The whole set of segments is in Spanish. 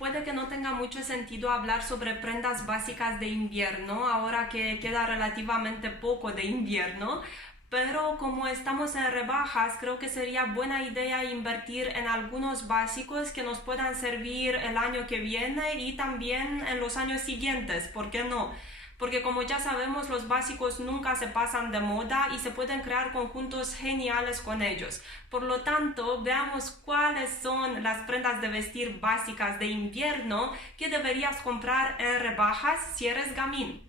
Puede que no tenga mucho sentido hablar sobre prendas básicas de invierno, ahora que queda relativamente poco de invierno, pero como estamos en rebajas, creo que sería buena idea invertir en algunos básicos que nos puedan servir el año que viene y también en los años siguientes, ¿por qué no? Porque como ya sabemos, los básicos nunca se pasan de moda y se pueden crear conjuntos geniales con ellos. Por lo tanto, veamos cuáles son las prendas de vestir básicas de invierno que deberías comprar en rebajas si eres gamín.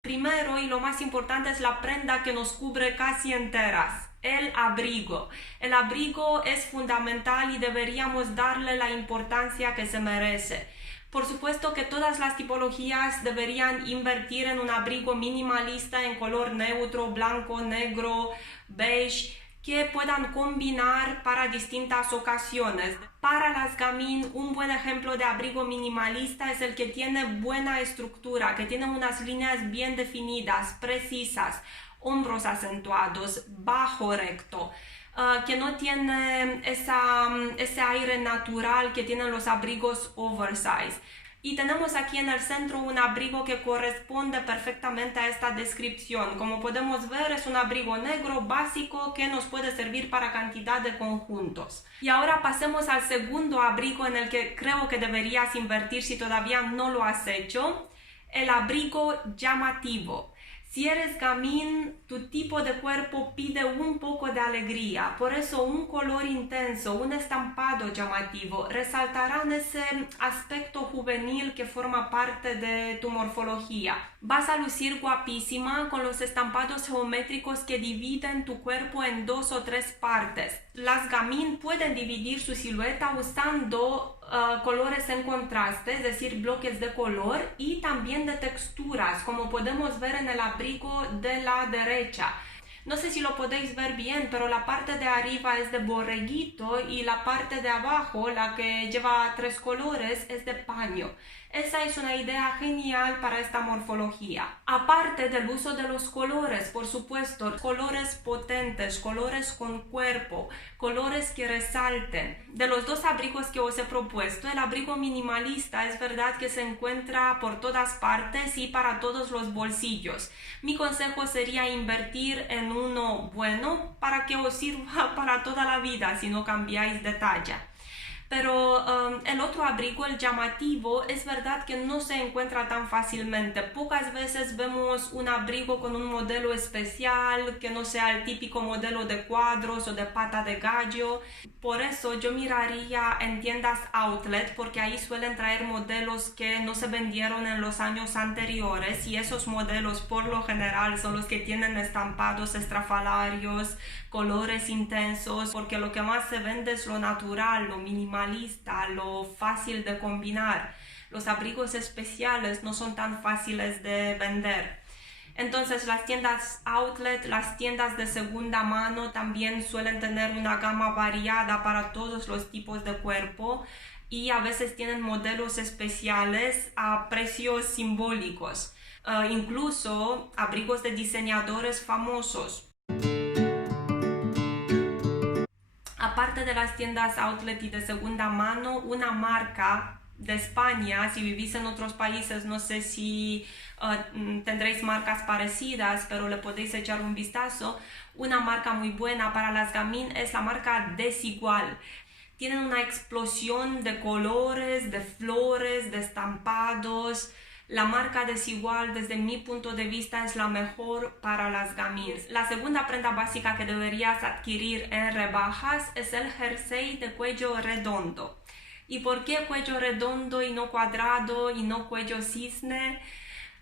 Primero y lo más importante es la prenda que nos cubre casi enteras, el abrigo. El abrigo es fundamental y deberíamos darle la importancia que se merece. Por supuesto que todas las tipologías deberían invertir en un abrigo minimalista en color neutro, blanco, negro, beige, que puedan combinar para distintas ocasiones. Para las gamín, un buen ejemplo de abrigo minimalista es el que tiene buena estructura, que tiene unas líneas bien definidas, precisas, hombros acentuados, bajo recto, que no tiene ese aire natural que tienen los abrigos oversize. Y tenemos aquí en el centro un abrigo que corresponde perfectamente a esta descripción. Como podemos ver, es un abrigo negro básico que nos puede servir para cantidad de conjuntos. Y ahora pasemos al segundo abrigo en el que creo que deberías invertir si todavía no lo has hecho. El abrigo llamativo. Si eres gamín, tu tipo de cuerpo pide un poco de alegría, por eso un color intenso, un estampado llamativo resaltarán ese aspecto juvenil que forma parte de tu morfología. Vas a lucir guapísima con los estampados geométricos que dividen tu cuerpo en 2 o 3 partes. Las gamín pueden dividir su silueta usando colores en contraste, es decir, bloques de color y también de texturas, como podemos ver en el abrigo de la derecha. No sé si lo podéis ver bien, pero la parte de arriba es de borreguito y la parte de abajo, la que lleva 3 colores, es de paño. Esa es una idea genial para esta morfología. Aparte del uso de los colores, por supuesto, colores potentes, colores con cuerpo, colores que resalten. De los dos abrigos que os he propuesto, el abrigo minimalista es verdad que se encuentra por todas partes y para todos los bolsillos. Mi consejo sería invertir en uno bueno para que os sirva para toda la vida si no cambiáis de talla. Pero el otro abrigo, el llamativo, es verdad que no se encuentra tan fácilmente. Pocas veces vemos un abrigo con un modelo especial que no sea el típico modelo de cuadros o de pata de gallo. Por eso yo miraría en tiendas outlet, porque ahí suelen traer modelos que no se vendieron en los años anteriores, y esos modelos por lo general son los que tienen estampados estrafalarios, colores intensos, porque lo que más se vende es lo natural, lo minimalista, lo fácil de combinar. Los abrigos especiales no son tan fáciles de vender. Entonces las tiendas outlet, las tiendas de segunda mano también suelen tener una gama variada para todos los tipos de cuerpo y a veces tienen modelos especiales a precios simbólicos, incluso abrigos de diseñadores famosos. Aparte de las tiendas outlet y de segunda mano, una marca de España, si vivís en otros países, no sé si tendréis marcas parecidas, pero le podéis echar un vistazo. Una marca muy buena para las gamín es la marca Desigual. Tienen una explosión de colores, de flores, de estampados. La marca Desigual, desde mi punto de vista, es la mejor para las gamins. La segunda prenda básica que deberías adquirir en rebajas es el jersey de cuello redondo. ¿Y por qué cuello redondo y no cuadrado y no cuello cisne?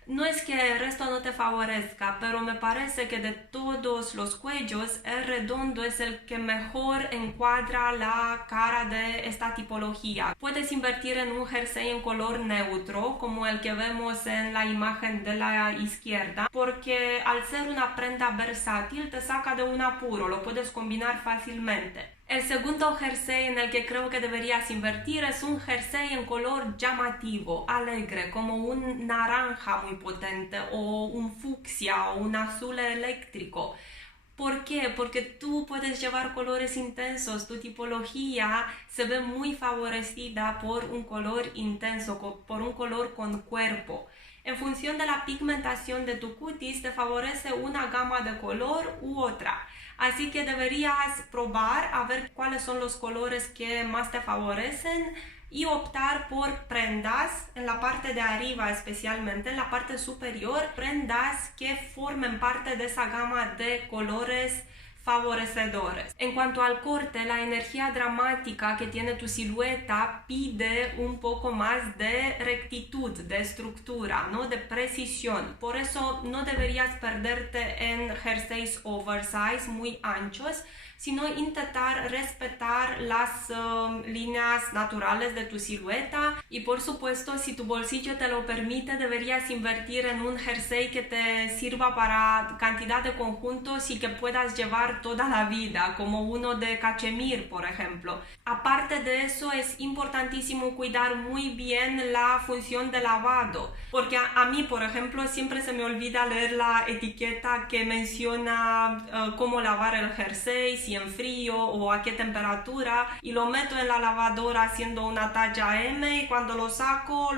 No es que el resto no te favorezca, pero me parece que de todos los cuellos, el redondo es el que mejor encuadra la cara de esta tipología. Puedes invertir en un jersey en color neutro, como el que vemos en la imagen de la izquierda, porque al ser una prenda versátil te saca de un apuro, lo puedes combinar fácilmente. El segundo jersey en el que creo que deberías invertir es un jersey en color llamativo, alegre, como un naranja muy potente o un fucsia o un azul eléctrico. ¿Por qué? Porque tú puedes llevar colores intensos, tu tipología se ve muy favorecida por un color intenso, por un color con cuerpo. En función de la pigmentación de tu cutis te favorece una gama de color u otra. Así que deberías probar a ver cuáles son los colores que más te favorecen y optar por prendas en la parte de arriba, especialmente en la parte superior, prendas que formen parte de esa gama de colores favorecedores. En cuanto al corte, la energía dramática que tiene tu silueta pide un poco más de rectitud, de estructura, ¿no? De precisión. Por eso no deberías perderte en jerseys oversize muy anchos, sino intentar respetar las líneas naturales de tu silueta. Y por supuesto, si tu bolsillo te lo permite, deberías invertir en un jersey que te sirva para cantidad de conjuntos y que puedas llevar toda la vida, como uno de cachemir, por ejemplo. Aparte de eso, es importantísimo cuidar muy bien la función de lavado, porque a mí, por ejemplo, siempre se me olvida leer la etiqueta que menciona cómo lavar el jersey, si en frío o a qué temperatura, y lo meto en la lavadora haciendo una talla M y cuando lo saco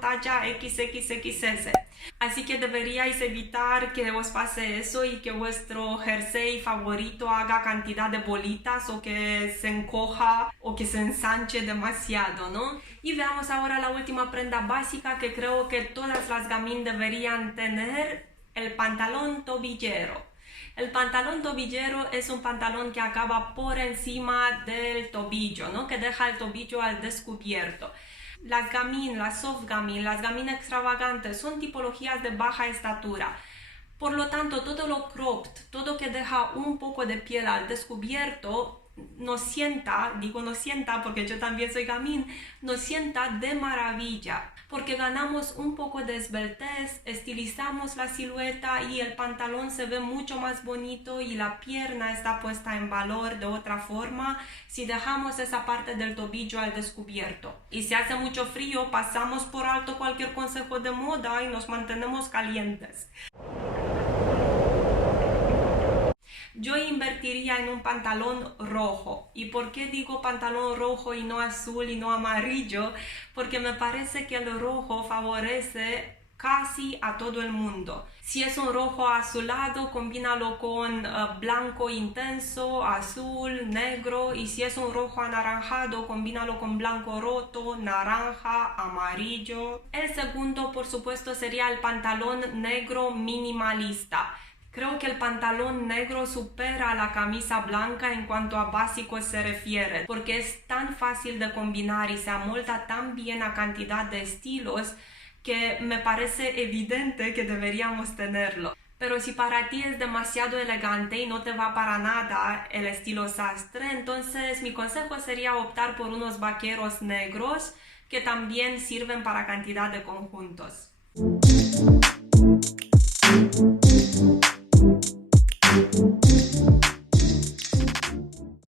talla XXXS. Así que deberíais evitar que os pase eso y que vuestro jersey favorito haga cantidad de bolitas o que se encoja o que se ensanche demasiado, ¿no? Y veamos ahora la última prenda básica que creo que todas las gamín deberían tener, el pantalón tobillero. El pantalón tobillero es un pantalón que acaba por encima del tobillo, ¿no? Que deja el tobillo al descubierto. Las gamín, las soft gamín, las gamín extravagantes son tipologías de baja estatura. Por lo tanto, todo lo cropped, todo que deja un poco de piel al descubierto, nos sienta, digo nos sienta porque yo también soy gamín, nos sienta de maravilla, porque ganamos un poco de esbeltez, estilizamos la silueta y el pantalón se ve mucho más bonito y la pierna está puesta en valor de otra forma si dejamos esa parte del tobillo al descubierto. Y si hace mucho frío, pasamos por alto cualquier consejo de moda y nos mantenemos calientes. Yo invertiría en un pantalón rojo. ¿Y por qué digo pantalón rojo y no azul y no amarillo? Porque me parece que el rojo favorece casi a todo el mundo. Si es un rojo azulado, combínalo con blanco intenso, azul, negro, y si es un rojo anaranjado, combínalo con blanco roto, naranja, amarillo. El segundo, por supuesto, sería el pantalón negro minimalista. Creo que el pantalón negro supera a la camisa blanca en cuanto a básicos se refiere, porque es tan fácil de combinar y se amolda tan bien a cantidad de estilos que me parece evidente que deberíamos tenerlo. Pero si para ti es demasiado elegante y no te va para nada el estilo sastre, entonces mi consejo sería optar por unos vaqueros negros que también sirven para cantidad de conjuntos.